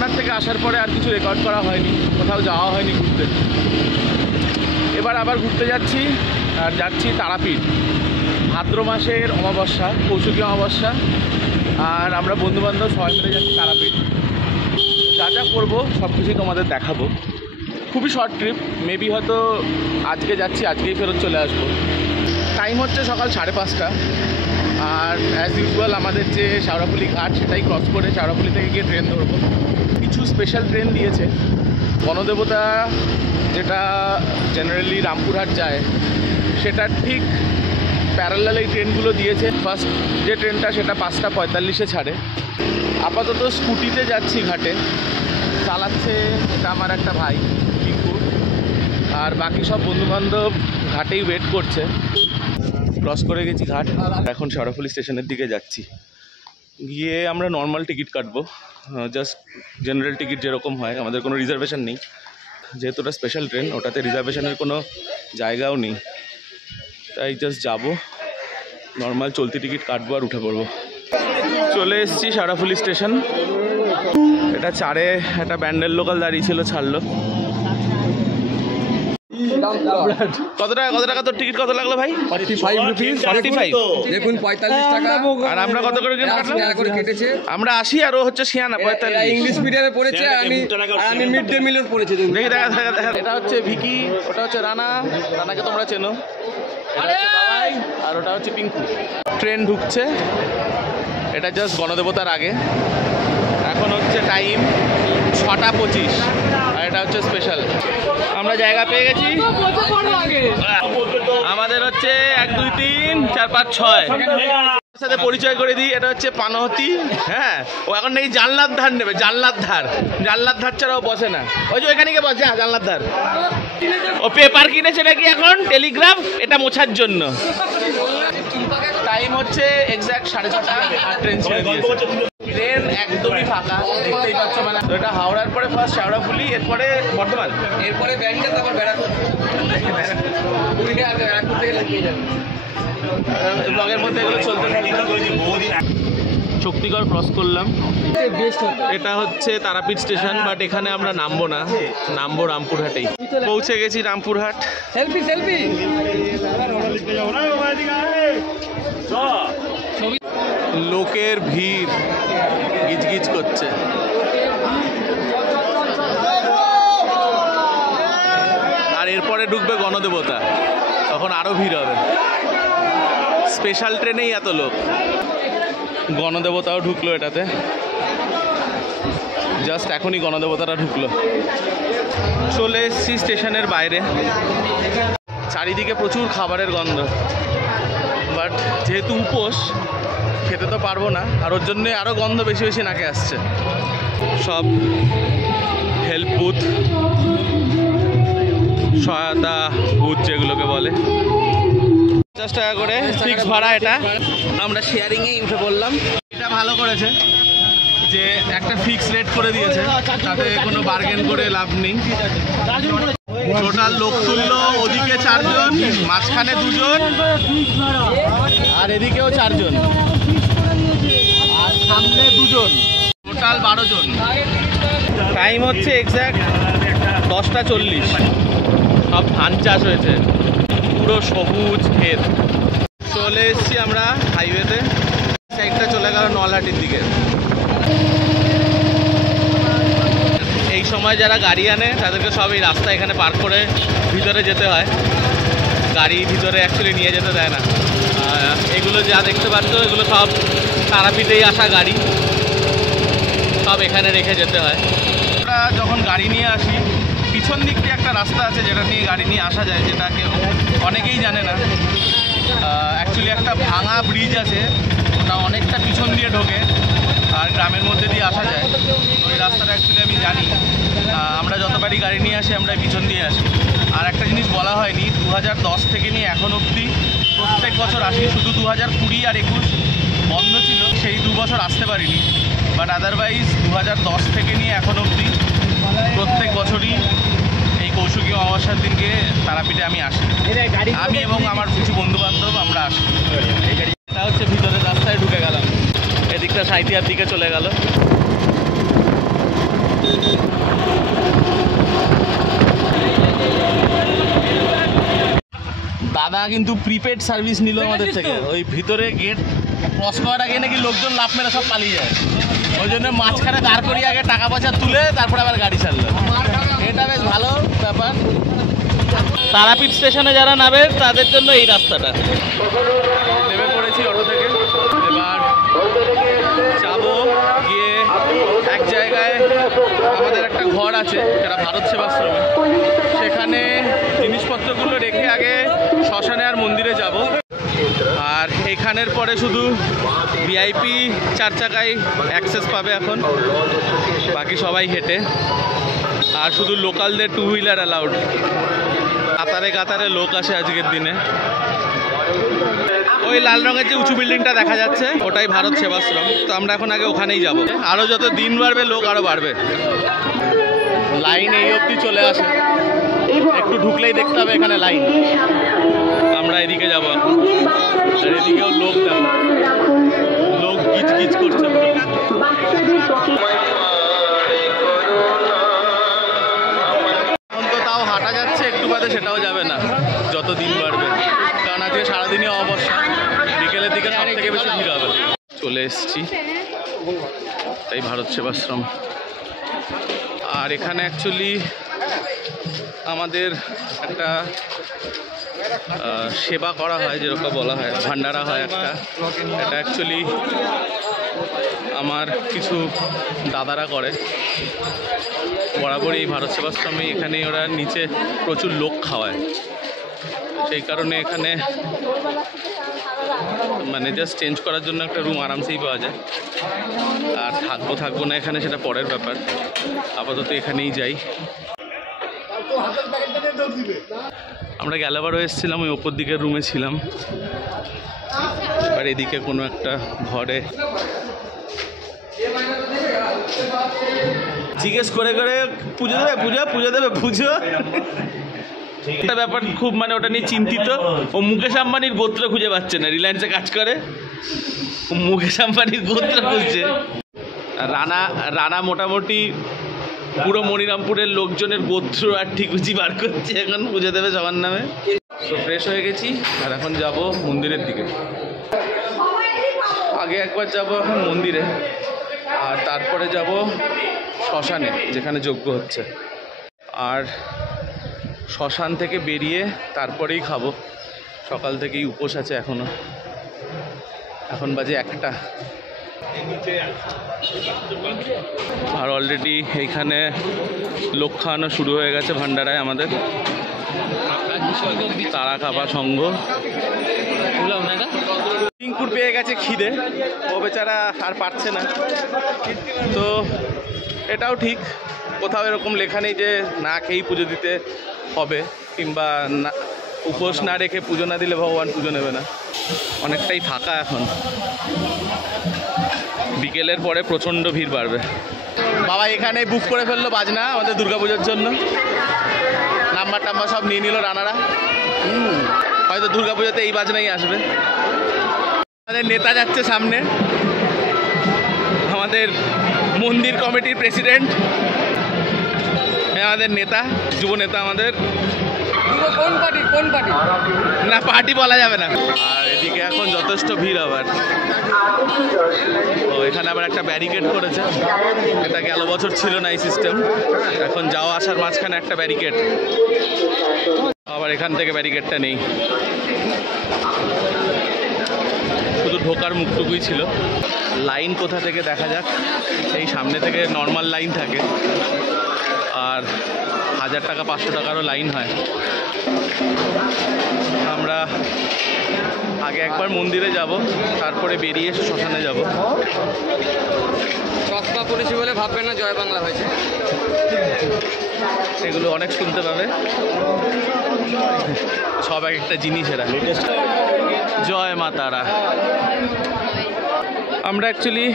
কেদারনাথ থেকে আসার পরে আর কিছু রেকর্ড করা হয়নি, কোথাও যাওয়া হয়নি ঘুরতে। এবার আবার ঘুরতে যাচ্ছি, আর যাচ্ছি তারাপীঠ। ভাদ্র মাসের অমাবস্যা, কৌশিকী অমাবস্যা, আর আমরা বন্ধুবান্ধব সবাই মিলে যাচ্ছি তারাপীঠ। যা যা করবো সব কিছুই তোমাদের দেখাবো। খুবই শর্ট ট্রিপ, মেবি হয়তো আজকে যাচ্ছি, আজকেই ফেরত চলে আসবো। টাইম হচ্ছে সকাল 5:30, আর অ্যাজ ইউজুয়াল আমাদের যে শেওড়াফুলি ঘাট সেটাই ক্রস করে শেওড়াফুলি থেকে গিয়ে ট্রেন ধরবো। কিছু স্পেশাল ট্রেন দিয়েছে। গণদেবতা যেটা জেনারেলি রামপুরহাট যায়, সেটার ঠিক প্যারালাল এই ট্রেনগুলো দিয়েছে। ফার্স্ট যে ট্রেনটা সেটা 5:45-এ ছাড়ে। আপাতত স্কুটিতে যাচ্ছি ঘাটে, চালাচ্ছে এটা আমার একটা ভাই পিঙ্কু, আর বাকি সব বন্ধুবান্ধব ঘাটেই ওয়েট করছে। ক্রস করে গেছি ঘাট, এখন শেওড়াফুলি স্টেশনের দিকে যাচ্ছি। গিয়ে আমরা নর্মাল টিকিট কাটবো, জাস্ট জেনারেল টিকিট যেরকম হয়, আমাদের কোনো রিজার্ভেশন নেই। যেহেতু ওটা স্পেশাল ট্রেন, ওটাতে রিজার্ভেশনের কোনো জায়গাও নেই, তাই জাস্ট যাবো, নর্মাল চলতি টিকিট কাটবো আর উঠে পড়বো। চলে এসেছি শেওড়াফুলি স্টেশন। এটা চারে একটা ব্যান্ডেল লোকাল দাঁড়িয়ে ছিল, ছাড়লো। কত টাকা তোর টিকিট কত লাগলো ভাই? 45 রুপিস। 45 দেখুন 45 টাকা। আর আমরা কত করে কেটেছে? আমরা 80 আর ও হচ্ছে 46। ইংলিশ মিডিয়ামে পড়েছে, আমি মিড ডে মিলে পড়েছি। দেখি দেখা। এটা হচ্ছে ভিকি, ওটা হচ্ছে রানাকে তোমরা চেনো, বাবাই, আর ওটা হচ্ছে পিঙ্কু। ট্রেন ঢুকছে, এটা জাস্ট গণদেবতার আগে। এখন হচ্ছে টাইম 6:25, আর এটা হচ্ছে স্পেশাল। আমরা জায়গা পেয়ে গেছি। আমাদের হচ্ছে 1 2 3 4 5 6 সাথে পরিচয় করে দিই। এটা হচ্ছে পানহতি। হ্যাঁ, ও এখন নেই, জানলার ধার নেবে। জানলার ধার ছাড়াও বসে না। ওই যে ওইখানে গিয়ে বসে, জানলার ধার। ও পেপার কিনেছে নাকি এখন, টেলিগ্রাফ, এটা মোছার জন্য। টাইম হচ্ছে এক্স্যাক্ট 6:30, আর ট্রেন ছেড়ে দিয়েছে। ট্রেন একদমই ফাঁকা, দেখতেই পাচ্ছ। মানে তো এটা হাওড়ার পরে ফার্স্ট শেওড়াফুলি, এরপরে বর্ধমান, এরপরে ব্যাংকটা, তারপর ব্যারাকপুর থেকে লাগিয়ে যাবে। ব্লগের মধ্যে এগুলো চলতে থাকে। শক্তিগড় ক্রস করলাম। এটা হচ্ছে তারাপীঠ স্টেশন, বাট এখানে আমরা নামবো না, নামবো রামপুরহাটেই। পৌঁছে গেছি রামপুরহাট। সেলফি লোকের ভিড় গিজগিজ করছে। আর এরপরে ঢুকবে গণদেবতা, তখন আরো ভিড় হবে। স্পেশাল ট্রেনেই এত লোক। গণদেবতাও ঢুকলো এটাতে, জাস্ট এখনই গণদেবতাটা ঢুকলো। চলে এসেছি স্টেশনের বাইরে। চারিদিকে প্রচুর খাবারের গন্ধ, বাট যেহেতু উপোস, খেতে তো পারবো না, আর ওর জন্যে আরও গন্ধ বেশি বেশি নাকে আসছে। সব হেল্প বুথ, সহায়তা বুথ যেগুলোকে বলে। 50 টাকা করে ফিক্স ভাড়া। এটা আমরা শেয়ারিংয়েই উঠে পড়লাম। এটা ভালো করেছে যে একটা ফিক্স রেট করে দিয়েছে, তাতে কোনো বার্গেন করে লাভ নেই। টোটাল লোক তুললো, ওদিকে 4 জন, মাঝখানে 2 জন, আর এদিকেও 4 জন, আর সামনে 2 জন, টোটাল 12 জন। টাইম হচ্ছে এক্স্যাক্ট 10:40। সব ধান চাষ হয়েছে, পুরো সবুজ ক্ষেত। চলে এসেছি আমরা হাইওয়েতে। সাইডটা চলে গেল নলহাটির দিকে। এই সময় যারা গাড়ি আনে তাদেরকে সব এই রাস্তা এখানে পার্ক করে ভিতরে যেতে হয়। গাড়ি ভিতরে অ্যাকচুয়ালি নিয়ে যেতে দেয় না। এগুলো যা দেখতে পাচ্ছ, এগুলো সব তারাপীঠেই আসা গাড়ি, সব এখানে রেখে যেতে হয়। আমরা যখন গাড়ি নিয়ে আসি, পিছন দিক দিয়ে একটা রাস্তা আছে যেটা নিয়ে গাড়ি নিয়ে আসা যায়, যেটা কেউ অনেকেই জানে না। অ্যাকচুয়ালি একটা ভাঙা ব্রিজ আছে, ওটা অনেকটা পিছন দিয়ে ঢোকে, আর গ্রামের মধ্যে দিয়ে আসা যায়। ওই রাস্তাটা অ্যাকচুয়ালি আমি জানি। আমরা যতবারই গাড়ি নিয়ে আসি, আমরা পিছন দিয়ে আসি। আর একটা জিনিস বলা হয়নি, 2010 থেকে নিয়ে এখন অবধি প্রত্যেক বছর আসি। শুধু 2020 আর 21 বন্ধ ছিল, সেই 2 বছর আসতে পারিনি। বাট আদারওয়াইজ 2010 থেকে নিয়ে এখন অবধি প্রত্যেক বছরই এই কৌশিকী অমাবস্যার দিনকে তারাপীঠে আমি আসি। আমি এবং আমার কিছু বন্ধুবান্ধব আমরা আসি। এটা হচ্ছে ভিতরের রাস্তায় ঢুকে গেলাম, এদিকটা সাঁইথিয়ার দিকে চলে গেল। ওরা কিন্তু প্রিপেড সার্ভিস নিল আমাদের থেকে। ওই ভিতরে গেট ক্রস করার আগে নাকি লোকজন লাফ মেরে সব পালিয়ে যায়, ওই জন্য মাঝখানে দাঁড় করিয়ে আগে টাকা পয়সা তুলে তারপরে আবার গাড়ি ছাড়লো। এটা বেশ ভালো ব্যাপার। তারাপীঠ স্টেশনে যারা নামে তাদের জন্য এই রাস্তাটা। নেমে পড়েছি অটো থেকে, এবার যাবো গিয়ে এক জায়গায় আমাদের একটা ঘর আছে যেটা ভারত সেবাশ্রমে, সেখানে জিনিসপত্রগুলো রেখে আগে শ্মশানে আর মন্দিরে যাব। আর এখানের পরে শুধু ভিআইপি 4 চাকায় অ্যাক্সেস পাবে এখন, বাকি সবাই হেঁটে। আর শুধু লোকালদের 2 হুইলার অ্যালাউড। কাতারে কাতারে লোক আসে আজকের দিনে। ওই লাল রঙের যে উঁচু বিল্ডিংটা দেখা যাচ্ছে ওটাই ভারত সেবাশ্রম। তো আমরা এখন আগে ওখানেই যাব। আরও যত দিন বাড়বে লোক আরও বাড়বে। লাইন এই অবধি চলে আসে, একটু ঢুকলেই দেখতে হবে এখানে লাইন। আমরা এদিকে যাবো এখন, আর এদিকেও লোক দেখো, লোক গিচ গিচ করছে। এখন তো তাও হাঁটা যাচ্ছে, একটু বাদে সেটাও যাবে না যত দিন বাড়বে, কারণ আজকে সারাদিনই অবস্থা। বিকেলের দিকে সব থেকে বেশি ভিড় হবে। চলে এসছি তাই ভারত সেবাশ্রম। আর এখানে অ্যাকচুয়ালি আমাদের একটা সেবা করা হয়, যেরকম বলা হয় ভান্ডারা হয় একটা। এটা অ্যাকচুয়ালি আমার কিছু দাদারা করে বরাবরই এই ভারত সেবাশ্রমে। এখানে ওরা নিচে প্রচুর লোক খাওয়ায়, সেই কারণে এখানে মানে জাস্ট চেঞ্জ করার জন্য একটা রুম আরামসেই পাওয়া যায়। আর থাকবো না এখানে সেটা পরের ব্যাপার, আপাতত এখানেই যাই। আমরা গেলাবারও এসেছিলাম, ওই ওপর দিকের রুমে ছিলাম। আর এদিকে কোনো একটা ঘরে জিজ্ঞেস করে করে পুজো দেবে, পুজো দেবে, পুজো একটা ব্যাপার খুব, মানে ওটা নিয়ে চিন্তিত। ও মুকেশ আম্বানির গোত্র খুঁজে পাচ্ছে না, রিলায়েন্সে কাজ করে, মুকেশ আম্বানির গোত্র খুঁজছে। রানা মোটামুটি পুরো মনিরামপুরের লোকজনের গোত্র আর ঠিকুচি বার করছে, এখন পুজো দেবে সবার নামে। তো ফ্রেশ হয়ে গেছি আর এখন যাব মন্দিরের দিকে। আগে একবার যাব এখন মন্দিরে, আর তারপরে যাব শ্মশানে যেখানে যজ্ঞ হচ্ছে। আর শ্মশান থেকে বেরিয়ে তারপরেই খাবো। সকাল থেকেই উপোস আছে এখনো, এখন বাজে 1টা। আর অলরেডি এইখানে লোক খাওয়ানো শুরু হয়ে গেছে ভান্ডারায় আমাদের। তারা খাপা সংঘ টিঙ্কুর পেয়ে গেছে খিদে, ও বেচারা আর পারছে না। তো এটাও ঠিক, কোথাও এরকম লেখা নেই যে না খেয়েই পুজো দিতে হবে, কিংবা না উপোস না রেখে পুজো না দিলে ভগবান পুজো নেবে না। অনেকটাই ফাঁকা এখন, বিকেলের পরে প্রচণ্ড ভিড় বাড়বে। বাবা এখানে বুক করে ফেললো বাজনা আমাদের দুর্গাপুজোর জন্য, নাম্বার টাম্বার সব নিয়ে নিল রানারা। হয়তো দুর্গাপুজোতে এই বাজনাই আসবে। আমাদের নেতা যাচ্ছে সামনে, আমাদের মন্দির কমিটির প্রেসিডেন্ট, আমাদের নেতা, যুব নেতা আমাদের। কোন পার্টি না পার্টি বলা যাবে না। আর এদিকে এখন যথেষ্ট ভিড় আবার। ও এখানে আবার একটা ব্যারিকেড করেছে, এটা গেল বছর ছিল না এই সিস্টেম। এখন যাওয়া আসার মাঝখানে একটা ব্যারিকেড, আবার এখান থেকে ব্যারিকেডটা নেই, শুধু ঢোকার মুখটুকুই ছিল। লাইন কোথা থেকে দেখা যাক। এই সামনে থেকে নর্মাল লাইন থাকে, আর 1000 টাকা 500 টাকারও লাইন হয়। আমরা আগে একবার মন্দিরে যাব, তারপরে বেরিয়ে শ্মশানে যাব। চশমা পড়েছি বলে ভাববেন না জয় বাংলা হয়েছে, এগুলো অনেক শুনতে পাবে, সব এক একটা জিনিস এরা। জয় মা তারা। আমরা অ্যাকচুয়ালি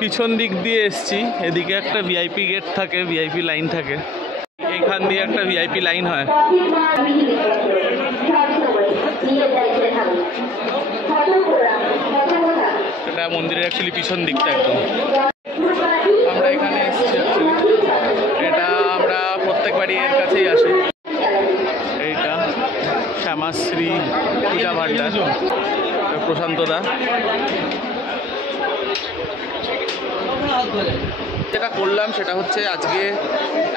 পিছন দিক দিয়ে এসছি, এদিকে একটা ভিআইপি গেট থাকে, ভিআইপি লাইন থাকে, এইখান দিয়ে একটা ভিআইপি লাইন হয়। এটা মন্দিরের অ্যাকচুয়ালি পিছন দিকটা একদম। আমরা এখানে এসেছি, এটা আমরা প্রত্যেকবারই এর কাছেই আসি। এইটা শ্যামা মাশ্রী পূজা ভান্ডার, প্রশান্ত দা। যেটা করলাম সেটা হচ্ছে আজকে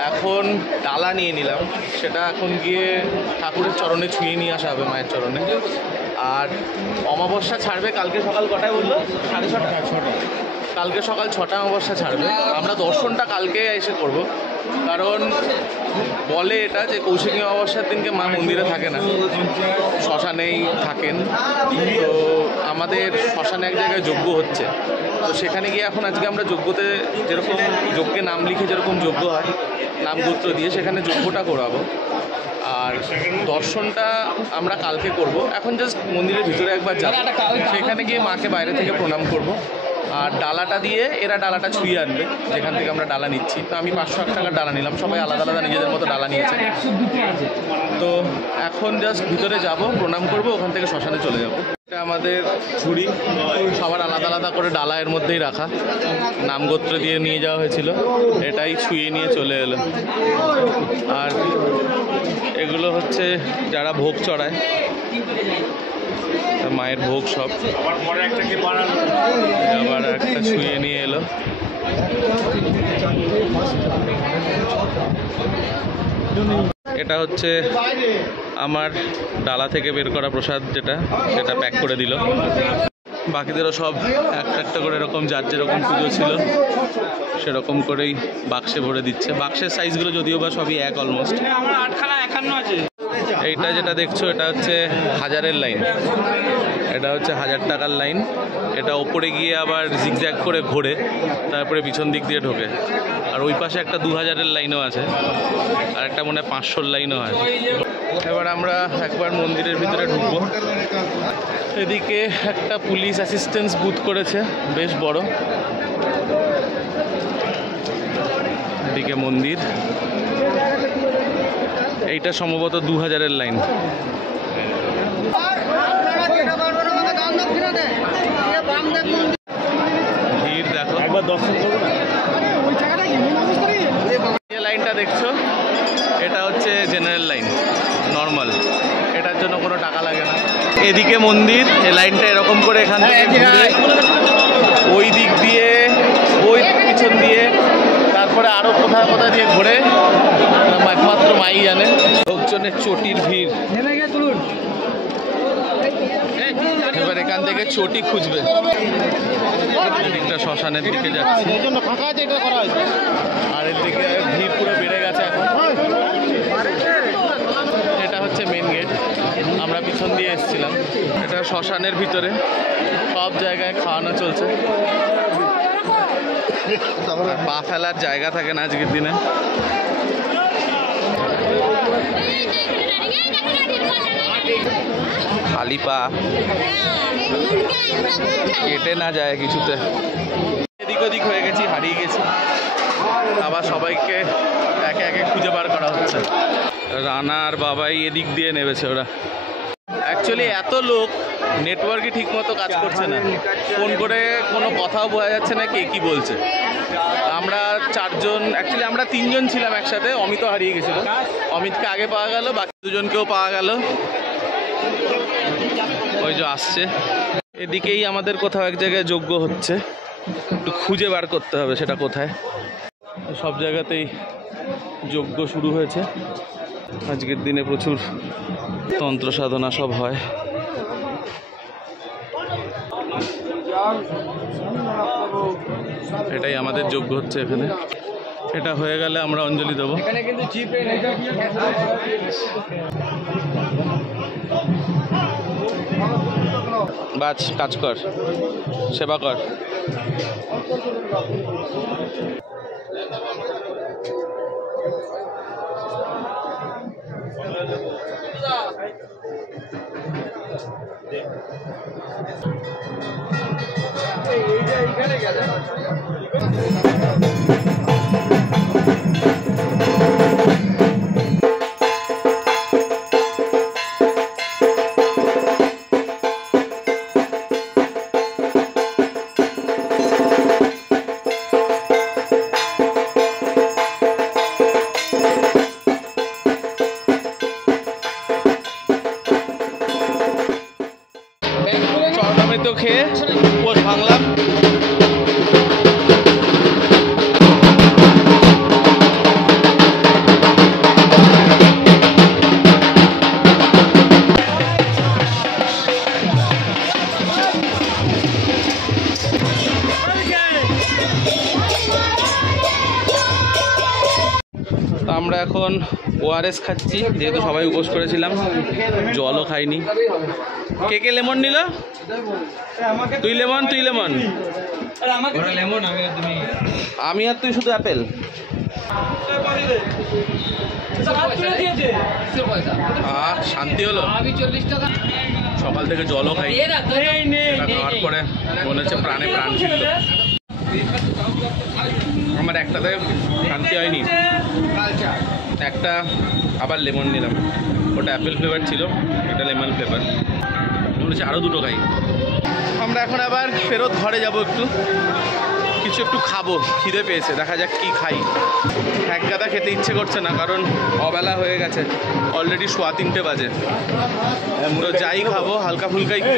এখন ডালা নিয়ে নিলাম, সেটা এখন গিয়ে ঠাকুরের চরণে ছুঁয়ে নিয়ে আসা হবে, মায়ের চরণে। আর অমাবস্যা ছাড়বে কালকে সকাল কটায় বললো? 6:30। কালকে সকাল 6টা অমাবস্যা ছাড়বে। আমরা দর্শনটা কালকে এসে করব, কারণ বলে এটা যে কৌশিকী অমাবস্যার দিনকে মা মন্দিরে থাকে না, শ্মশানেই থাকেন। তো আমাদের শ্মশানে এক জায়গায় যজ্ঞ হচ্ছে, তো সেখানে গিয়ে এখন আজকে আমরা যজ্ঞতে যেরকম যজ্ঞে নাম লিখে যেরকম যজ্ঞ হয় নামগোত্র দিয়ে, সেখানে যজ্ঞটা করাবো। আর দর্শনটা আমরা কালকে করব। এখন জাস্ট মন্দিরের ভিতরে একবার যাব, সেখানে গিয়ে মাকে বাইরে থেকে প্রণাম করব। আর ডালাটা দিয়ে এরা ডালাটা ছুঁয়ে আনবে যেখান থেকে আমরা ডালা নিচ্ছি। তো আমি 501 টাকার ডালা নিলাম, সবাই আলাদা আলাদা নিজেদের মতো ডালা নিয়েছে। তো এখন জাস্ট ভিতরে যাব, প্রণাম করব, ওখান থেকে শ্মশানে চলে যাব। এটা আমাদের ঝুড়ি, সবার আলাদা আলাদা করে ডালা এর মধ্যেই রাখা, নামগোত্র দিয়ে নিয়ে যাওয়া হয়েছিল, এটাই ছুঁয়ে নিয়ে চলে এলো। আর এগুলো হচ্ছে যারা ভোগ চড়ায়, মায়ের ভোগ সব। আবার একটা ছুঁয়ে নিয়ে এলো। এটা হচ্ছে আমার ডালা থেকে বের করা প্রসাদ, যেটা সেটা প্যাক করে দিল। বাকিদেরও সব একটা একটা করে এরকম যার যেরকম পুজো ছিল সেরকম করেই বাক্সে ভরে দিচ্ছে। বাক্সের সাইজগুলো যদিও বা সবই এক অলমোস্ট। এইটা যেটা দেখছো এটা হচ্ছে 1000-এর লাইন, এটা হচ্ছে 1000 টাকার লাইন। এটা ওপরে গিয়ে আবার জিগজ্যাগ করে ঘোরে, তারপরে পিছন দিক দিয়ে ঢোকে। আর ওই পাশে একটা 2000-এর লাইনও আছে, আর একটা মনে হয় 500-র লাইনও হয়। এবার আমরা একবার মন্দিরের ভিতরে ঢুকবো। এদিকে একটা পুলিশ অ্যাসিস্ট্যান্স বুথ করেছে, বেশ বড়। এদিকে মন্দির, এইটা সম্ভবত 2000-এর লাইন। ভিড় দেখো, একবার দর্শন করবো না। যে লাইনটা দেখছো এটা হচ্ছে জেনারেল লাইন, নর্মাল, এটার জন্য কোনো টাকা লাগে না। এদিকে মন্দির, এই লাইনটা এরকম করে এখান থেকে ঘুরে ওই দিক দিয়ে, ওই পিছন দিয়ে, তারপরে আরো কোথায় কোথায় দিয়ে ঘুরে, একমাত্র মাই জানে। লোকজনের চটির ভিড়। এবার এখান থেকে চটি খুঁজবে। এদিকটা শ্মশানের দিকে যাচ্ছে, আর এর দিকে ভিড় পুরো বেড়ে গেছে এখন। এটা হচ্ছে মেন গেট, আমরা পিছন দিয়ে এসেছিলাম। এটা শ্মশানের ভিতরে, সব জায়গায় খাওয়ানো চলছে। পা ফেলার জায়গা থাকে না আজকের দিনে। খালি পা কেটে না যায় কিছুতে। এদিক ওদিক হয়ে গেছি, হারিয়ে গেছি। আবার সবাইকে একে একে খুঁজে বার করা হচ্ছে। রানা আর বাবাই এদিক দিয়ে নেমেছে ওরা। অ্যাকচুয়ালি এত লোক, নেটওয়ার্কই ঠিক মতো কাজ করছে না, ফোন করে কোনো কথাও বোঝা যাচ্ছে না কে কি বলছে। আমরা 4 জন, অ্যাকচুয়ালি আমরা 3 জন ছিলাম একসাথে। অমিতও হারিয়ে গেছিল, অমিতকে আগে পাওয়া গেল, বাকি 2 জনকেও পাওয়া গেল। ওই যে আসছে, এদিকেই আমাদের কোথাও এক জায়গায় যজ্ঞ হচ্ছে, একটু খুঁজে বার করতে হবে সেটা কোথায়। সব জায়গাতেই যজ্ঞ শুরু হয়েছে। আজকের দিনে প্রচুর তন্ত্র সাধনা সব হয়। এটাই আমাদের যজ্ঞ হচ্ছে এখানে। এটা হয়ে গেলে আমরা অঞ্জলি দেবো। বাস, কাজ কর, সেবা কর। এইখানে গেলে খেয়ে উপোস ভাঙলাম। আমরা এখন ওআরএস খাচ্ছি, যেহেতু সবাই উপোস করেছিলাম, জলও খাইনি। কে কে লেমন নিল? তুই লেমন, তুই লেমন, আমি আর তুই শুধু অ্যাপেল। শান্তি হলো। সকাল থেকে জলও খাই, খাওয়ার পরে মনে হচ্ছে প্রাণে প্রাণ ছিল। আমার একটাতে শান্তি হয়নি, একটা আবার লেমন নিলাম, ওটা অ্যাপেল ফ্লেভার ছিল, এটা লেমন ফ্লেভার। মনে হচ্ছে আরও দুটো খাই। আমরা এখন আবার ফেরত ঘরে যাব, একটু খাবো, খিদে পেয়েছে, দেখা যাক কি খাই। এক গাদা খেতে ইচ্ছে করছে না, কারণ অবেলা হয়ে গেছে, অলরেডি 3:15 বাজে। তো যাই খাবো, হালকা ফুলকা একটু।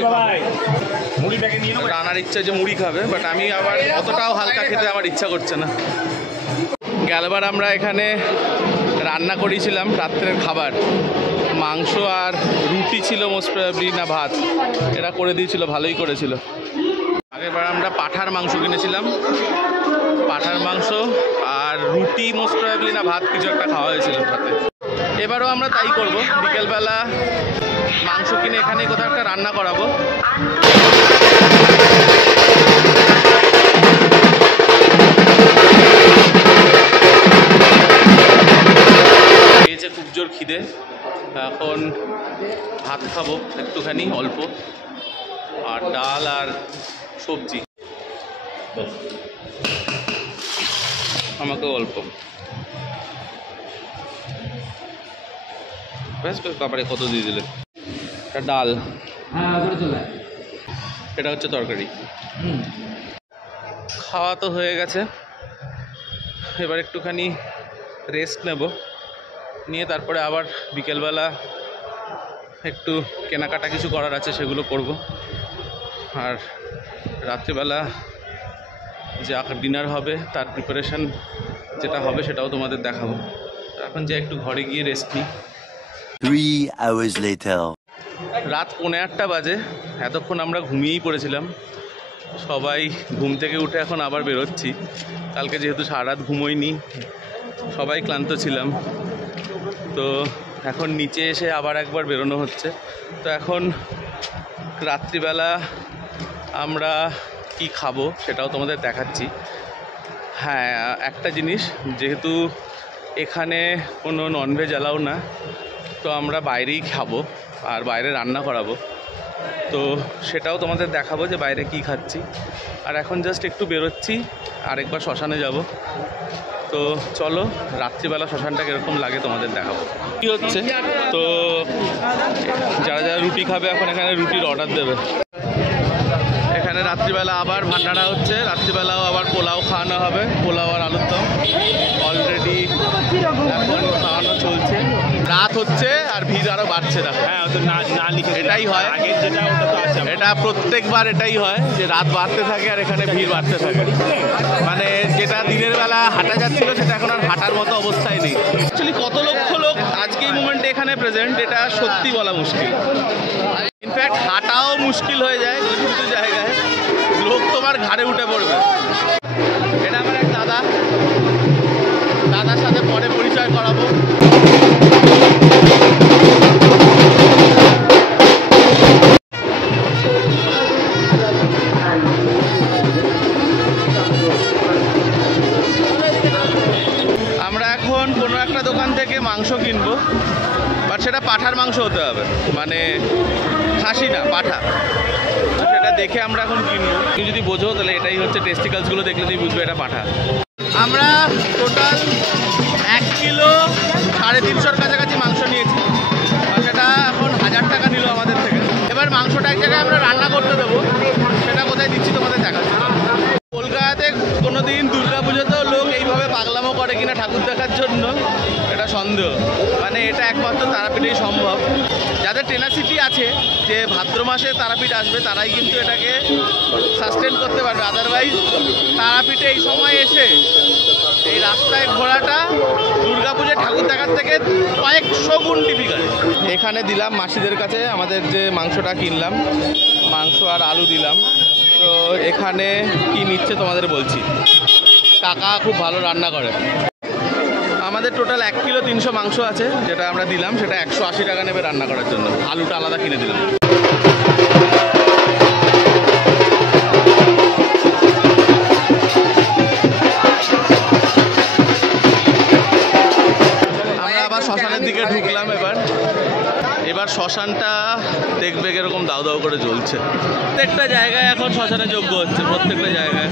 রানার ইচ্ছা যে মুড়ি খাবে, বাট আমি আবার অতটাও হালকা খেতে আমার ইচ্ছা করছে না। গেলবার আমরা এখানে রান্না করেছিলাম রাত্রের খাবার, মাংস আর রুটি ছিল মোস্ট প্রবাবলি, না ভাত, এরা করে দিয়েছিল, ভালোই করেছিল। আগেরবার আমরা পাঁঠার মাংস কিনেছিলাম, পাঁঠার মাংস আর রুটি মোস্ট প্রবাবলি, না ভাত, কিছু একটা খাওয়া হয়েছিল সাথে। এবারও আমরা তাই করব, বিকেলবেলা মাংস কিনে এখানেই কোথাও একটা রান্না করাবো। পেয়েছে খুব জোর খিদে, এখন ভাত খাবো একটুখানি অল্প, আর ডাল আর সবজি, আমাকেও অল্প। ব্যাস ব্যাস, তারপরে কত দিয়ে দিলে? এটা ডাল, এটা হচ্ছে তরকারি। খাওয়া তো হয়ে গেছে, এবার একটুখানি রেস্ট নেব, নিয়ে তারপরে আবার বিকেলবেলা একটু কেনাকাটা কিছু করার আছে, সেগুলো করব। আর রাত্রিবেলা যে ডিনার হবে তার প্রিপারেশান যেটা হবে সেটাও তোমাদের দেখাবো। এখন যে একটু ঘরে গিয়ে রেস্ট নিই। 3 hours later. রাত 8:15 বাজে, এতক্ষণ আমরা ঘুমিয়েই পড়েছিলাম। সবাই ঘুম থেকে উঠে এখন আবার বেরোচ্ছি। কালকে যেহেতু সারা রাত ঘুমোইনি, সবাই ক্লান্ত ছিলাম, তো এখন নিচে এসে আবার একবার বেরোনো হচ্ছে। তো এখন রাত্রিবেলা আমরা কি খাবো সেটাও তোমাদের দেখাচ্ছি। হ্যাঁ, একটা জিনিস, যেহেতু এখানে কোনো ননভেজ অ্যালাউ না, তো আমরা বাইরেই খাবো আর বাইরে রান্না করাবো, তো সেটাও তোমাদের দেখাবো যে বাইরে কি খাচ্ছি। আর এখন জাস্ট একটু বেরোচ্ছি, আরেকবার শ্মশানে যাব। তো চলো, রাত্রিবেলা শ্মশানটা কীরকম লাগে তোমাদের দেখাবো। কী হচ্ছে, তো যারা যারা রুটি খাবে এখন এখানে রুটির অর্ডার দেবে। এখানে রাত্রিবেলা আবার ভান্ডারা হচ্ছে, রাত্রিবেলাও আবার পোলাও খাওয়ানো হবে, পোলাও আর আলুর দম। অলরেডি এখন খাওয়ানো চলছে, রাত হচ্ছে আর ভিড় আরও বাড়ছে। দেখো, হ্যাঁ, তো না লিখে এটাই হয়, আগের যেটা ওটা তো আছে, এটা প্রত্যেকবার এটাই হয় যে রাত বাড়তে থাকে আর এখানে ভিড় বাড়তে থাকে। মানে যেটা দিনের বেলা হাঁটা যাচ্ছিল সেটা এখন আর হাঁটার মতো অবস্থায় নেই। অ্যাকচুয়ালি কত লক্ষ লোক আজকে এই মুমেন্টে এখানে প্রেজেন্ট, এটা সত্যি বলা মুশকিল। ইনফ্যাক্ট হাঁটাও মুশকিল হয়ে যায় কিছু কিছু জায়গায়, লোক তোমার ঘাড়ে উঠে পড়বে। এটা আমার এক দাদার সাথে পরে পরিচয় করাবো। আমরা এখন কোনো একটা দোকান থেকে মাংস কিনবো, বাট সেটা পাঁঠার মাংস হতে হবে, মানে খাসি না, পাঁঠা। সেটা দেখে আমরা এখন কিনবো। তুমি যদি বোঝো তাহলে এটাই হচ্ছে, টেস্টিকালসগুলো দেখলে তুমি বুঝবে এটা পাঁঠা। আমরা টোটাল 1 কিলো 350-র কাছাকাছি মাংস নিয়েছি, আর সেটা এখন 1000 টাকা নিল আমাদের থেকে। এবার মাংসটা এক জায়গায় আমরা রান্না করতে দেবো, সেটা কোথায় দিচ্ছি তোমাদের দেখাচ্ছি। কলকাতাতে কোনো দিন দুর্গাপুজোতেও লোক এইভাবে পাগলামো করে কিনা ঠাকুর দেখার জন্য, এটা সন্দেহ। মানে এটা একমাত্র তারাপীঠেই সম্ভব। যাদের টেনাসিটি আছে যে ভাদ্র মাসে তারাপীঠ আসবে তারাই কিন্তু এটাকে সাস্টেন করতে পারবে, আদারওয়াইজ তারাপীঠে এই সময় এসে এই রাস্তায় ঘোরাটা দুর্গাপুজোর ঠাকুর দেখার থেকে কয়েকশো গুণ ডিফিকাল্ট। এখানে দিলাম মাসিদের কাছে আমাদের যে মাংসটা কিনলাম, মাংস আর আলু দিলাম। তো এখানে কি নিচ্ছে তোমাদের বলছি। কাকা খুব ভালো রান্না করে। আমাদের টোটাল 1 কিলো 300 মাংস আছে, যেটা আমরা দিলাম সেটা 180 টাকা নেবে রান্না করার জন্য। আলুটা আলাদা কিনে দিলাম। আমরা আবার শ্মশানের দিকে ঢুকলাম। এবার শ্মশানটা দেখবে কিরকম দাউ দাউ করে জ্বলছে। প্রত্যেকটা জায়গায় এখন শ্মশানে যজ্ঞ হচ্ছে, প্রত্যেকটা জায়গায়।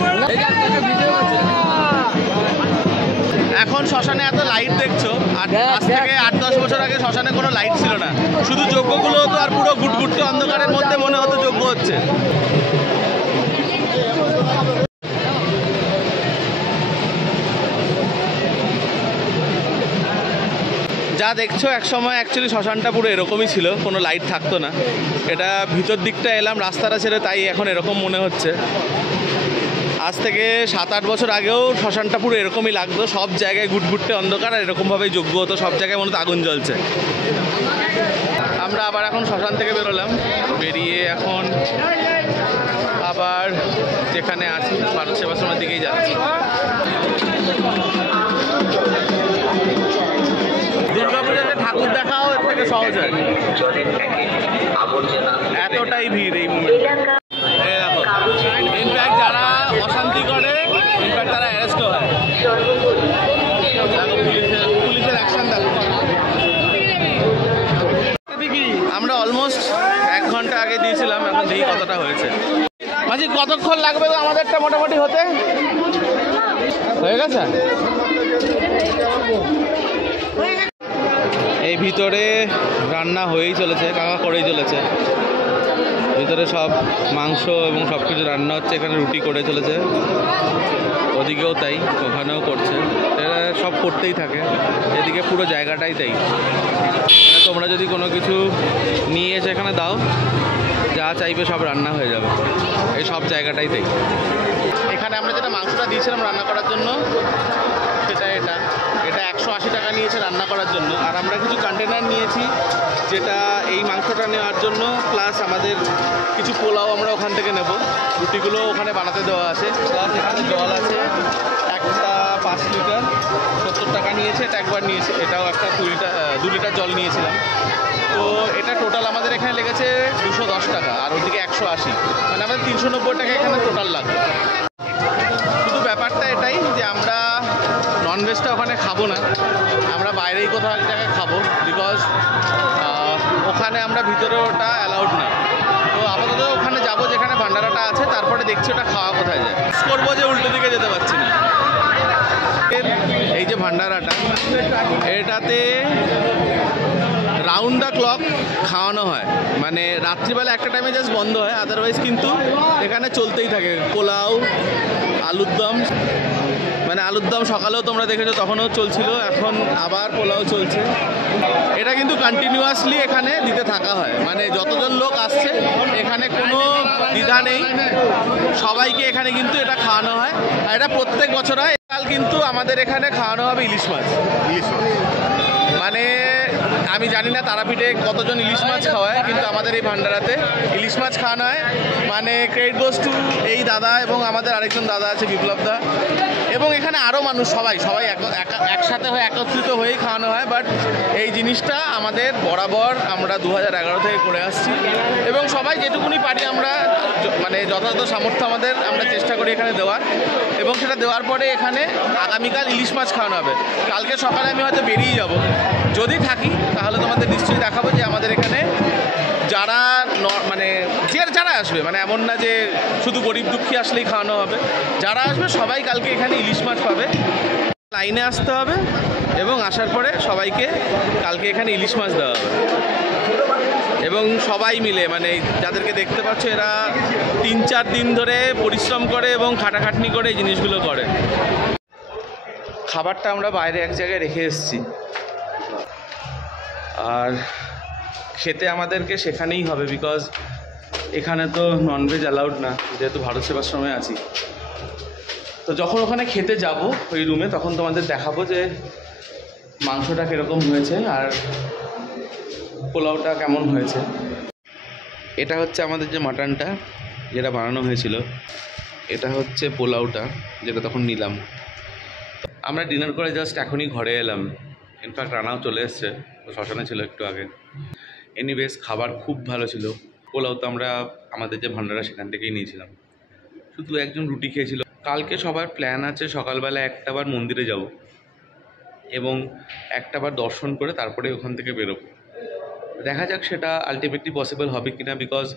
এখন শ্মশানে এত লাইট দেখছো, আর আজ থেকে 8-10 বছর আগে শ্মশানে কোনো লাইট ছিল না, শুধু যজ্ঞগুলো তো আর পুরো গুটগুটকে অন্ধকারের মধ্যে মনে হতো যজ্ঞ হচ্ছে। যা দেখছো একসময় অ্যাকচুয়ালি শ্মশানটা পুরো এরকমই ছিল, কোনো লাইট থাকতো না। এটা ভিতর দিকটা এলাম রাস্তাটা ছেড়ে, তাই এখন এরকম মনে হচ্ছে। আজ থেকে 7-8 বছর আগেও শ্মশানটা পুরো এরকমই লাগতো, সব জায়গায় গুটগুটতে অন্ধকার আর এরকমভাবেই যজ্ঞ হতো, সব জায়গায় মনে হতো আগুন জ্বলছে। আমরা আবার এখন শ্মশান থেকে বেরোলাম, বেরিয়ে এখন আবার যেখানে আছি ভারত সেবাশ্রমের দিকেই যাচ্ছি। দুর্গাপুজোতে ঠাকুর দেখাও এর থেকে সহজ হয়, এতটাই ভিড় এই মুহূর্তে। ইনফ্যাক্ট যারা অশান্তি করে ইনফ্যাক্ট তারা অ্যারেস্ট হয়। পুলিশের অ্যাকশন দেখো। আমরা অলমোস্ট 1 ঘন্টা আগে দিয়েছিলাম, এখন দেখি কতটা হয়েছে। মাঝি কতক্ষণ লাগবে আমাদেরটা মোটামুটি হতে? হয়ে গেছে। এই ভিতরে রান্না হয়েই চলেছে, কাকা করেই চলেছে। ভিতরে সব মাংস এবং সব কিছু রান্না হচ্ছে, এখানে রুটি করে চলেছে, ওদিকেও তাই, ওখানেও করছে। এরা সব করতেই থাকে, এদিকে পুরো জায়গাটাই তাই। তোমরা যদি কোনো কিছু নিয়ে এসে এখানে দাও, যা চাইবে সব রান্না হয়ে যাবে। এই সব জায়গাটাই তাই। এখানে আমরা যেটা মাংসটা দিয়েছিলাম রান্না করার জন্য, সেটা এটা 180 টাকা নিয়েছে রান্না করার জন্য। আর আমরা কিছু কন্টেনার নিয়েছি যেটা এই মাংসটা নেওয়ার জন্য, প্লাস আমাদের কিছু পোলাও আমরা ওখান থেকে নেব। রুটিগুলো ওখানে বানাতে দেওয়া আছে, প্লাস এখানে জল আছে একটা 5 লিটার 70 টাকা নিয়েছে। এটা একবার নিয়েছে, এটাও একটা 2 লিটার জল নিয়েছিলাম। তো এটা টোটাল আমাদের এখানে লেগেছে 210 টাকা, আর ওদিকে 180, মানে আমাদের 390 টাকা এখানে টোটাল লাগবে। শুধু ব্যাপারটা এটাই যে আমরা ননভেজটা ওখানে খাবো না, আমরা বাইরেই কোথাও এক জায়গায় খাবো, বিকজ ওখানে আমরা ভিতরে ওটা অ্যালাউড না। তো আপাতত ওখানে যাবো যেখানে ভান্ডারাটা আছে, তারপরে দেখছি ওটা খাওয়া কোথায় যায়। করবো যে উল্টো দিকে যেতে পারছি না। এই যে ভান্ডারাটা, এটাতে রাউন্ড দ্য ক্লক খাওয়ানো হয়, মানে রাত্রিবেলা একটা টাইমে জাস্ট বন্ধ হয়, আদারওয়াইজ কিন্তু এখানে চলতেই থাকে। পোলাও, আলুর দম, মানে আলুর দম সকালেও তোমরা দেখেছো তখনও চলছিল, এখন আবার পোলাও চলছে। এটা কিন্তু কন্টিনিউয়াসলি এখানে দিতে থাকা হয়, মানে যতজন লোক আসছে এখানে কোনো দ্বিধা নেই, সবাইকে এখানে কিন্তু এটা খাওয়ানো হয়। আর এটা প্রত্যেক বছর হয়। কাল কিন্তু আমাদের এখানে খাওয়ানো হবে ইলিশ মাছ। মানে আমি জানি না তারাপীঠে কতজন ইলিশ মাছ খাওয়ায়, কিন্তু আমাদের এই ভান্ডারাতে ইলিশ মাছ খাওয়ানো হয়। মানে ক্রেডিট গোজ টু এই দাদা এবং আমাদের আরেকজন দাদা আছে বিপ্লব দা, এবং এখানে আরও মানুষ, সবাই একসাথে হয়ে একত্রিত হয়েই খাওয়ানো হয়। বাট এই জিনিসটা আমাদের বরাবর আমরা 2011 থেকে করে আসছি, এবং সবাই যেটুকুনি পারি আমরা মানে যথাযথ সামর্থ্য আমাদের আমরা চেষ্টা করি এখানে দেওয়ার। এবং সেটা দেওয়ার পরে এখানে আগামীকাল ইলিশ মাছ খাওয়ানো হবে। কালকে সকালে আমি হয়তো বেরিয়ে যাব, যদি থাকি তাহলে তোমাদের নিশ্চয়ই দেখাবো যে আমাদের এখানে যারা মানে যারা আসবে, মানে এমন না যে শুধু গরিব দুঃখী আসলেই খাওয়ানো হবে, যারা আসবে সবাই কালকে এখানে ইলিশ মাছ পাবে। লাইনে আসতে হবে এবং আসার পরে সবাইকে কালকে এখানে ইলিশ মাছ দেওয়া হবে। এবং সবাই মিলে, মানে যাদেরকে দেখতে পাচ্ছ এরা 3-4 দিন ধরে পরিশ্রম করে এবং খাটাখাটনি করে এই জিনিসগুলো করে। খাবারটা আমরা বাইরে এক জায়গায় রেখে এসেছি, আর খেতে আমাদেরকে সেখানেই হবে, বিকজ এখানে তো ননভেজ অ্যালাউড না, যেহেতু ভারত সেবাশ্রমে আছি। তো যখন ওখানে খেতে যাব ওই রুমে, তখন তোমাদের দেখাবো যে মাংসটা কীরকম হয়েছে আর পোলাওটা কেমন হয়েছে। এটা হচ্ছে আমাদের যে মাটনটা যেটা বানানো হয়েছিল, এটা হচ্ছে পোলাওটা যেটা তখন নিলাম। আমরা ডিনার করে জাস্ট এখনই ঘরে এলাম। ইনফ্যাক্ট রানাও চলে এসছে, শ্মশানে ছিল একটু আগে। এনিওয়েজ খাবার খুব ভালো ছিল। পোলাও তো আমরা আমাদের যে ভান্ডারা সেখান থেকেই নিয়েছিলাম, শুধু একজন রুটি খেয়েছিল। কালকে সবার প্ল্যান আছে সকালবেলা একটাবার মন্দিরে যাব এবং একটাবার দর্শন করে তারপরে ওখান থেকে বেরোবো। দেখা যাক সেটা আলটিমেটলি পসিবল হবে কিনা, বিকজ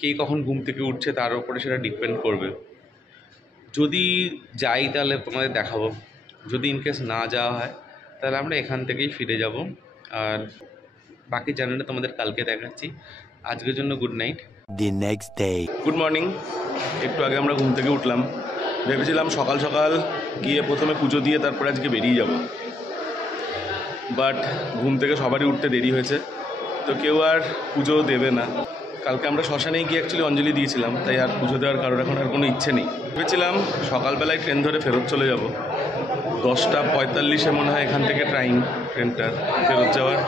কে কখন ঘুম থেকে উঠছে তার উপরে সেটা ডিপেন্ড করবে। যদি যাই তাহলে তোমাদের দেখাবো, যদি ইনকেস না যাওয়া হয় তাহলে আমরা এখান থেকেই ফিরে যাব। আর বাকি জার্নিটা তোমাদের কালকে দেখাচ্ছি। আজকের জন্য good night. The next day. Good morning. একটু আগে আমরা ঘুম থেকে উঠলাম, ভেবেছিলাম সকাল সকাল গিয়ে প্রথমে পুজো দিয়ে তারপরে আজকে বেরিয়ে যাব, বাট ঘুম থেকে সবারই উঠতে দেরি হয়েছে, তো কেউ আর পুজো দেবে না। কালকে আমরা শ্মশানেই গিয়ে অ্যাকচুয়ালি অঞ্জলি দিয়েছিলাম, তাই আর পুজো দেওয়ার কারোর এখন আর কোনো ইচ্ছে নেই। ভেবেছিলাম সকালবেলায় ট্রেন ধরে ফেরত চলে যাব, 10:45 মনে হয় এখান থেকে ট্রেনটার ফেরত যাওয়ার,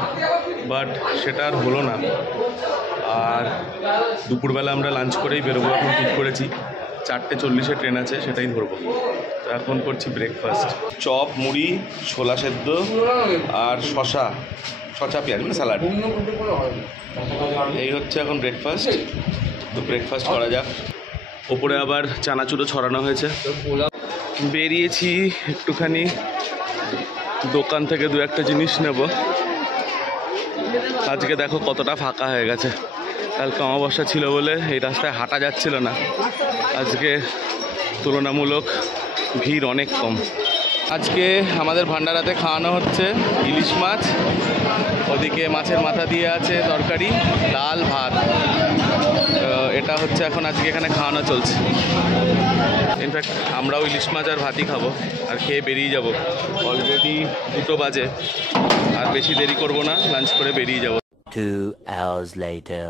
বাট সেটা আর হলো না। আর দুপুরবেলা আমরা লাঞ্চ করেই বেরোবো এখন ঠিক করেছি। 4:40 ট্রেন আছে, সেটাই ধরবো। তো এখন করছি ব্রেকফাস্ট, চপ, মুড়ি, ছোলা সেদ্ধ আর শশা পেঁয়াজ মানে স্যালাড। এই হচ্ছে এখন ব্রেকফাস্ট। তো ব্রেকফাস্ট করা যাক। ওপরে আবার চানাচুরও ছড়ানো হয়েছে। বেরিয়েছি একটুখানি দোকান থেকে দু একটা জিনিস নেব। আজকে দেখো কতটা ফাঁকা হয়ে গেছে। কালকে অমাবস্যা ছিল বলে এই রাস্তায় হাঁটা যাচ্ছিল না, আজকে তুলনামূলক ভিড় অনেক কম। আজকে আমাদের ভান্ডারাতে খাওয়ানো হচ্ছে ইলিশ মাছ, ওদিকে মাছের মাথা দিয়ে আছে তরকারি, ডাল, ভাত। এটা হচ্ছে এখন আজকে এখানে খাওয়ানো চলছে। ইনফ্যাক্ট আমরাও ইলিশ মাছ আর ভাতই খাবো আর খেয়ে বেরিয়ে যাব। অলরেডি 2 বাজে, আর বেশি দেরি করব না, লাঞ্চ করে বেরিয়ে যাব। 2 hours later.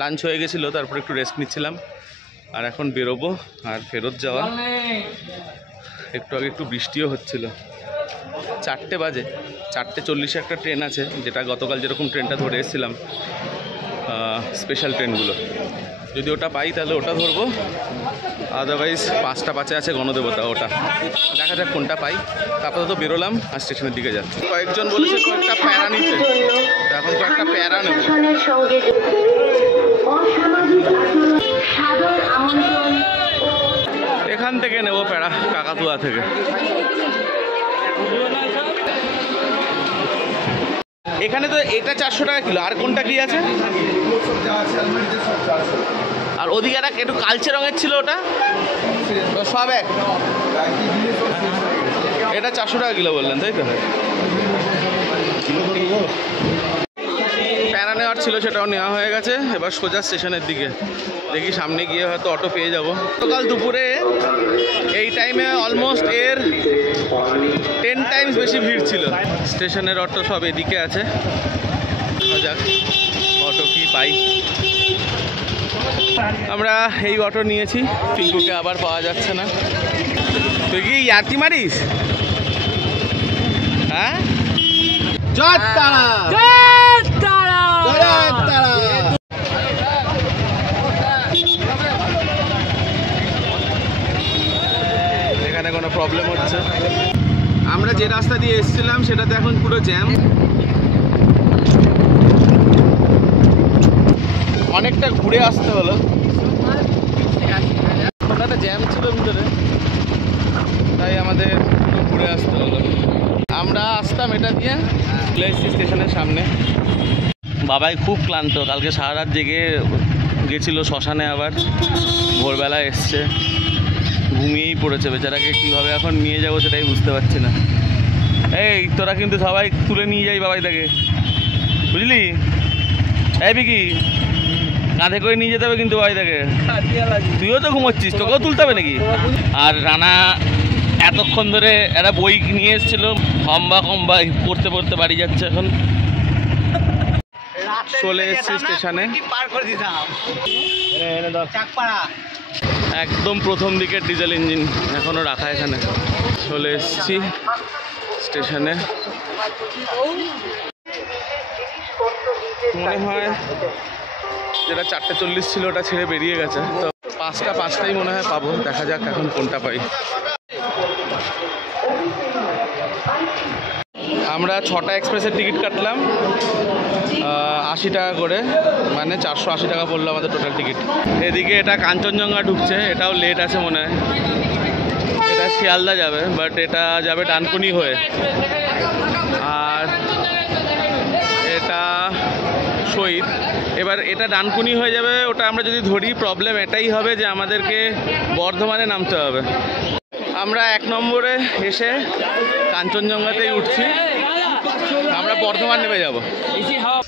লাঞ্চ হয়ে গেছিলো, তারপর একটু রেস্ট নিচ্ছিলাম, আর এখন বেরোবো আর ফেরত যাওয়া। একটু আগে একটু বৃষ্টিও হচ্ছিল। 4টে বাজে, 4:40 একটা ট্রেন আছে, যেটা গতকাল যেরকম ট্রেনটা ধরে এসেছিলাম স্পেশাল ট্রেনগুলো, যদি ওটা পাই তাহলে ওটা ধরবো, আদারওয়াইজ 5:05 আছে গণদেবতা, ওটা দেখা যাক কোনটা পাই। তারপরে তো বেরোলাম আর স্টেশনের দিকে যাচ্ছি। কয়েকজন বলেছে কয়েকটা প্যারা নিতে, তো এখন কয়েকটা প্যারা নেব। এখান থেকে নেব প্যারা, কাকাতুয়া থেকে। এখানে তো এটা 400 টাকা কিলো, আর কোনটা কি আছে? আর ওদিকে একটা একটু কালচে রঙের ছিল, ওটা সব এক। এটা 400 টাকা কিলো বললেন, তাই তো? প্যারা নেওয়ার ছিল, সেটাও নেওয়া হয়ে গেছে। এবার সোজা স্টেশনের দিকে, দেখি সামনে গিয়ে হয়তো অটো পেয়ে যাব। গতকাল দুপুরে এই টাইমে অলমোস্ট এর 10 টাইমস বেশি ভিড় ছিল। স্টেশনের অটো সব এদিকে আছে, যাক অটো কি পাই। আমরা এই অটো নিয়েছি, পিঙ্কুকে আবার পাওয়া যাচ্ছে না। তুই কি ইয়ার্কি মারিস? হ্যাঁ, জয় তারা, জয় তারা, জয় তারা। এখানে কোনো প্রবলেম হচ্ছে। আমরা যে রাস্তা দিয়ে এসেছিলাম সেটাতে এখন পুরো জ্যাম, অনেকটা ঘুরে আসতে হলো। ওটাতে জ্যাম ছিল ভিতরে, তাই আমাদের ঘুরে আসতে হলো। আমরা আসতাম এটা দিয়ে, চলে এসেছি স্টেশনের সামনে। বাবাই খুব ক্লান্ত, কালকে সারা রাত জেগে গেছিল শ্মশানে, আবার ভোরবেলা এসছে, ঘুমিয়েই পড়েছে বেচারাকে। কীভাবে এখন নিয়ে যাবো সেটাই বুঝতে পারছি না। এই তোরা কিন্তু সবাই তুলে নিয়ে যাই বাবাই তাকে, বুঝলি? এই বিকি, কাঁধে করে নিয়ে যেতে হবে কিন্তু বাবাই তাকে। তুইও তো ঘুমোচ্ছিস, তোকেও তুলতে হবে নাকি? আর রানা এতক্ষণ ধরে একটা বই নিয়ে এসেছিল, কম্বা পড়তে পড়তে বাড়ি যাচ্ছে এখন। চলে এসেছি স্টেশনে। একদম প্রথম দিকের ডিজেল ইঞ্জিন এখনো রাখা এখানে। চলে এসেছি স্টেশনে। মনে হয় যেটা 4:40 ছিল ওটা ছেড়ে বেরিয়ে গেছে, তো 5টাই মনে হয় পাবো। দেখা যাক এখন কোনটা পাই। আমরা 6টা এক্সপ্রেসের টিকিট কাটলাম 80 টাকা করে, মানে 480 টাকা পড়লো আমাদের টোটাল টিকিট। এদিকে এটা কাঞ্চনজঙ্ঘা ঢুকছে, এটাও লেট আছে মনে হয়। এটা শিয়ালদা যাবে, বাট এটা যাবে ডানকুনি হয়ে। আর এটা শহীদ। এবার এটা ডানকুনি হয়ে যাবে, ওটা আমরা যদি ধরি প্রবলেম এটাই হবে যে আমাদেরকে বর্ধমানে নামতে হবে। আমরা 1 নম্বরে এসে কাঞ্চনজঙ্ঘাতেই উঠছি, আমরা বর্ধমান নেমে যাব।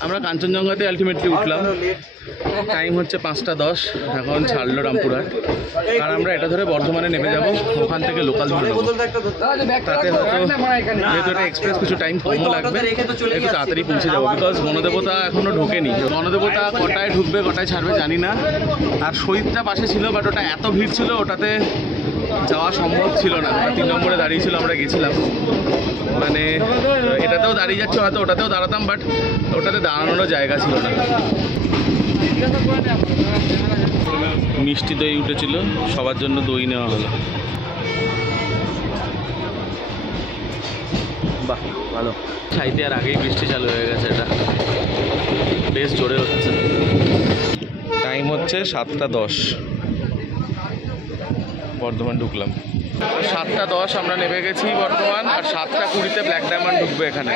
আমরা কাঞ্চনজঙ্ঘাতে আলটিমেটলি উঠলাম। টাইম হচ্ছে 5:10, এখন ছাড়লো রামপুরহাট। আর আমরা এটা ধরে বর্ধমানে নেমে যাব, ওখান থেকে লোকাল ধরে নেবো। তাতে হয়তো যেহেতু এটা এক্সপ্রেস কিছু টাইম কমও লাগবে, একটু তাড়াতাড়ি পৌঁছে যাবো। বিকজ গণদেবতা এখনও ঢোকেনি। গণদেবতা কটায় ঢুকবে কটায় ছাড়বে জানি না। আর শহীদটা পাশে ছিল, বাট ওটা এত ভিড় ছিল ওটাতে যাওয়া সম্ভব ছিল না। 3 নম্বরে দাঁড়িয়ে ছিল, আমরা গেছিলাম। মানে এটাতেও দাঁড়িয়ে যাচ্ছে, হয়তো ওটাতেও দাঁড়াতাম, বাট ওটাতে দাঁড়ানোরও জায়গা ছিল না। মিষ্টি দই উঠেছিল, সবার জন্য দই নেওয়া হলো। বাহ ভালো। ছাইতে আর আগেই বৃষ্টি চালু হয়ে গেছে, এটা বেশ জোরে হচ্ছে। টাইম হচ্ছে 7:10, বর্ধমান ঢুকলাম। 7:10 আমরা নেমে গেছি বর্ধমান। আর 7:20 ব্ল্যাক ডায়মন্ড ঢুকবে এখানে।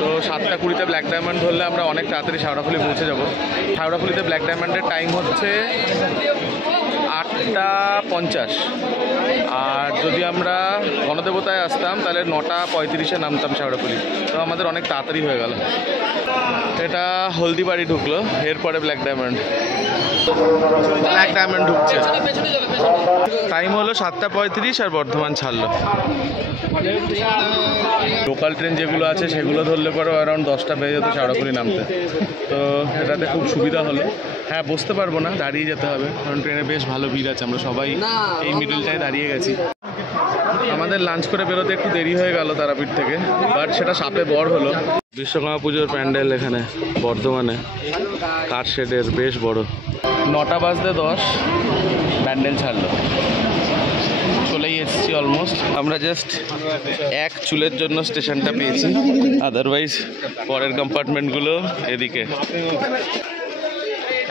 তো 7:20 ব্ল্যাক ডায়মন্ড ধরলে আমরা অনেক তাড়াতাড়ি শেওড়াফুলি পৌঁছে যাব। শেওড়াফুলিতে ব্ল্যাক ডায়মন্ডের টাইম হচ্ছে 8:50। আর যদি আমরা গণদেবতায় আসতাম তাহলে 9:35-এ নামতাম শেওড়াফুলি। তো আমাদের অনেক তাড়াতাড়ি হয়ে গেল। এটা হলদিবাড়ি ঢুকলো, এরপরে ব্ল্যাক ডায়মন্ড। ব্ল্যাক ডায়মন্ড ঢুকছে। টাইম হলো 7:35 আর বর্ধমান ছাড়লো। লোকাল ট্রেন যেগুলো আছে সেগুলো ধরলে পরে অ্যারাউন্ড 10টা বেজে যেত শেওড়াফুলি নামতে। তো এটাতে খুব সুবিধা হলো। হ্যাঁ, বসতে পারবো না, দাঁড়িয়ে যেতে হবে, কারণ ট্রেনে বেশ ভালো ভিড় আছে। আমরা সবাই এই মিডলটায় দাঁড়িয়ে গেছি। আমাদের লাঞ্চ করে বেরোতে একটু দেরি হয়ে গেল তারাপীঠ থেকে, বাট সেটা সাপে বড় হলো। বিশ্বকর্মা পুজোর প্যান্ডেল এখানে বর্ধমানে, কাঠ শেডের, বেশ বড়। 9:10 প্যান্ডেল ছাড়লো। চলেই এসেছি অলমোস্ট। আমরা জাস্ট এক চুলের জন্য স্টেশনটা পেয়েছি, আদারওয়াইজ পরের কম্পার্টমেন্টগুলো এদিকে।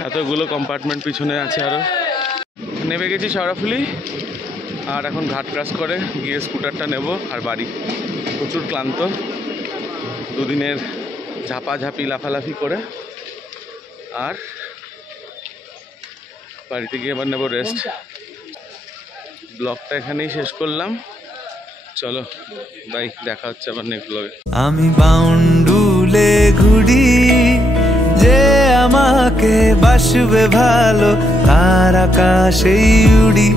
এতগুলো কম্পার্টমেন্ট পিছনে আছে আরও। নেমে গেছি শেওড়াফুলি। আর এখন ঘাট ক্রস করে গিয়ে স্কুটারটা নেব আর বাড়ি। প্রচুর ক্লান্ত, দুদিনের ঝাপাঝাপি লাফালাফি করে। আর বাড়িতে গিয়ে আবার নেব রেস্ট। ব্লগটা এখানেই শেষ করলাম। চলো বাই, দেখা হচ্ছে আবার নেক্সট ব্লগে। আমি বাউন্ডুলে ঘুরি, যে আমাকে বাসবে ভালো তার আকাশেই উড়ি।